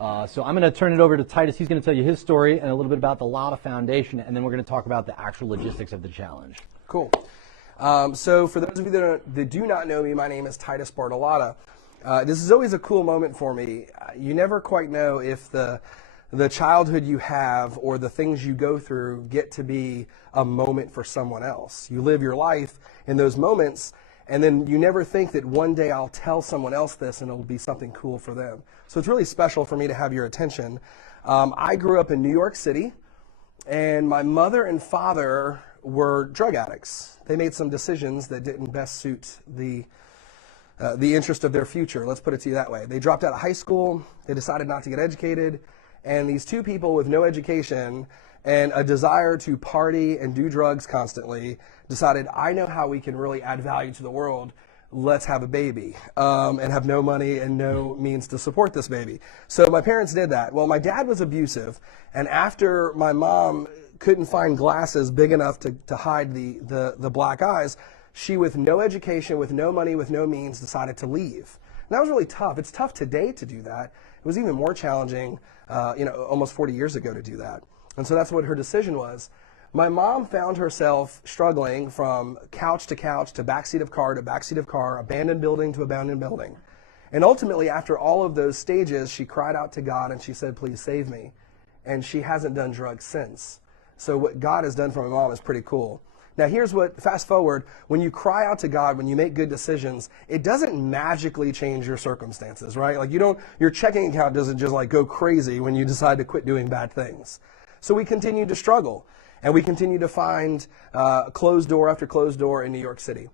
So I'm going to turn it over to Titus. He's going to tell you his story and a little bit about the Lotta Foundation, and then we're going to talk about the actual logistics of the challenge. Cool. So for those of you that do not know me, my name is Titus Bartolotta. This is always a cool moment for me. You never quite know if the childhood you have or the things you go through get to be a moment for someone else. You live your life in those moments, and then you never think that one day I'll tell someone else this and it'll be something cool for them. So it's really special for me to have your attention. I grew up in New York City, and my mother and father were drug addicts. They made some decisions that didn't best suit the interest of their future. Let's put it to you that way. They dropped out of high school. They decided not to get educated. And these two people with no education and a desire to party and do drugs constantly decided, I know how we can really add value to the world. Let's have a baby, and have no money and no means to support this baby. So my parents did that. Well, my dad was abusive, and after my mom couldn't find glasses big enough to hide the black eyes, she, with no education, with no money, with no means, decided to leave. And that was really tough. It's tough today to do that. It was even more challenging, almost 40 years ago to do that. And so that's what her decision was. My mom found herself struggling from couch to couch, to backseat of car to backseat of car, abandoned building to abandoned building. And ultimately, after all of those stages, she cried out to God and she said, please save me. And she hasn't done drugs since. So what God has done for my mom is pretty cool. Now here's what, fast forward, when you cry out to God, when you make good decisions, it doesn't magically change your circumstances, right? Like your checking account doesn't just like go crazy when you decide to quit doing bad things. So we continue to struggle, and we continue to find closed door after closed door in New York City.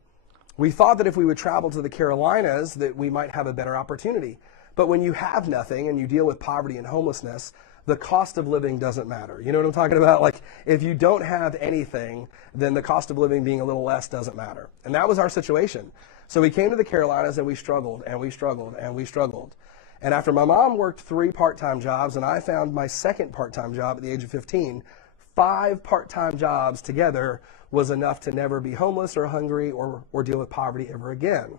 We thought that if we would travel to the Carolinas that we might have a better opportunity. But when you have nothing and you deal with poverty and homelessness, the cost of living doesn't matter. You know what I'm talking about? Like, if you don't have anything, then the cost of living being a little less doesn't matter. And that was our situation. So we came to the Carolinas and we struggled and we struggled and we struggled. And after my mom worked 3 part-time jobs and I found my second part-time job at the age of 15, 5 part-time jobs together was enough to never be homeless or hungry or deal with poverty ever again.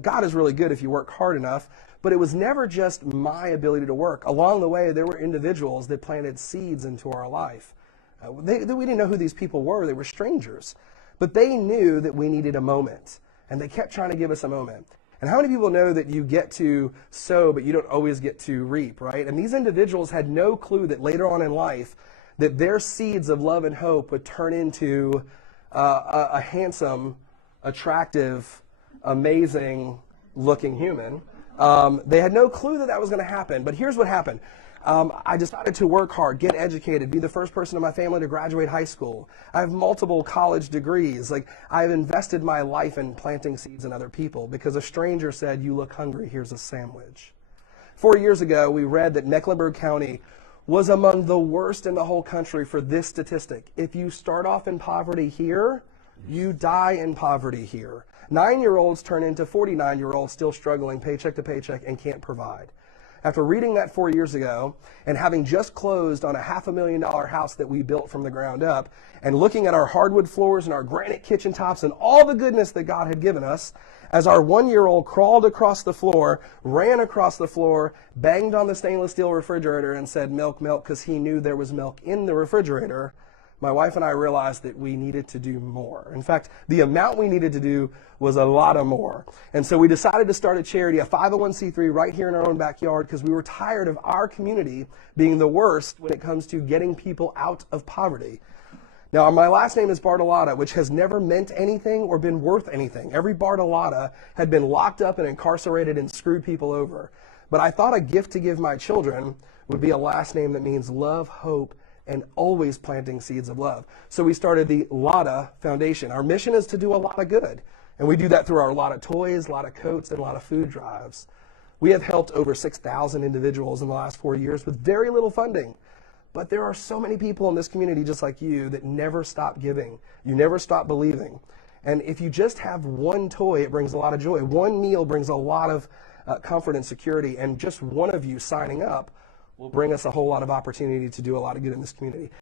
God is really good if you work hard enough, but it was never just my ability to work. Along the way, there were individuals that planted seeds into our life. We didn't know who these people were. They were strangers. But they knew that we needed a moment, and they kept trying to give us a moment. And how many people know that you get to sow, but you don't always get to reap, right? And these individuals had no clue that later on in life, that their seeds of love and hope would turn into a handsome, attractive, amazing-looking human. They had no clue that that was going to happen, but here's what happened. I decided to work hard, get educated, be the first person in my family to graduate high school. I have multiple college degrees. Like, I've invested my life in planting seeds in other people because a stranger said, you look hungry, here's a sandwich. 4 years ago, we read that Mecklenburg County was among the worst in the whole country for this statistic. If you start off in poverty here, you die in poverty here. 9-year-olds turn into 49-year-olds still struggling paycheck to paycheck and can't provide. After reading that 4 years ago and having just closed on a $500,000 house that we built from the ground up and looking at our hardwood floors and our granite kitchen tops and all the goodness that God had given us, as our 1-year-old crawled across the floor, ran across the floor, banged on the stainless steel refrigerator and said, milk, milk, because he knew there was milk in the refrigerator, my wife and I realized that we needed to do more. In fact, the amount we needed to do was a lot of more. And so we decided to start a charity, a 501c3, right here in our own backyard because we were tired of our community being the worst when it comes to getting people out of poverty. Now, my last name is Bartolotta, which has never meant anything or been worth anything. Every Bartolotta had been locked up and incarcerated and screwed people over. But I thought a gift to give my children would be a last name that means love, hope, and always planting seeds of love. So we started the Lotta Foundation. Our mission is to do a lot of good. And we do that through our Lotta toys, Lotta coats, and Lotta food drives. We have helped over 6,000 individuals in the last 4 years with very little funding. But there are so many people in this community just like you that never stop giving. You never stop believing. And if you just have one toy, it brings a lot of joy. One meal brings a lot of comfort and security. And just one of you signing up will bring us a whole lot of opportunity to do a lot of good in this community.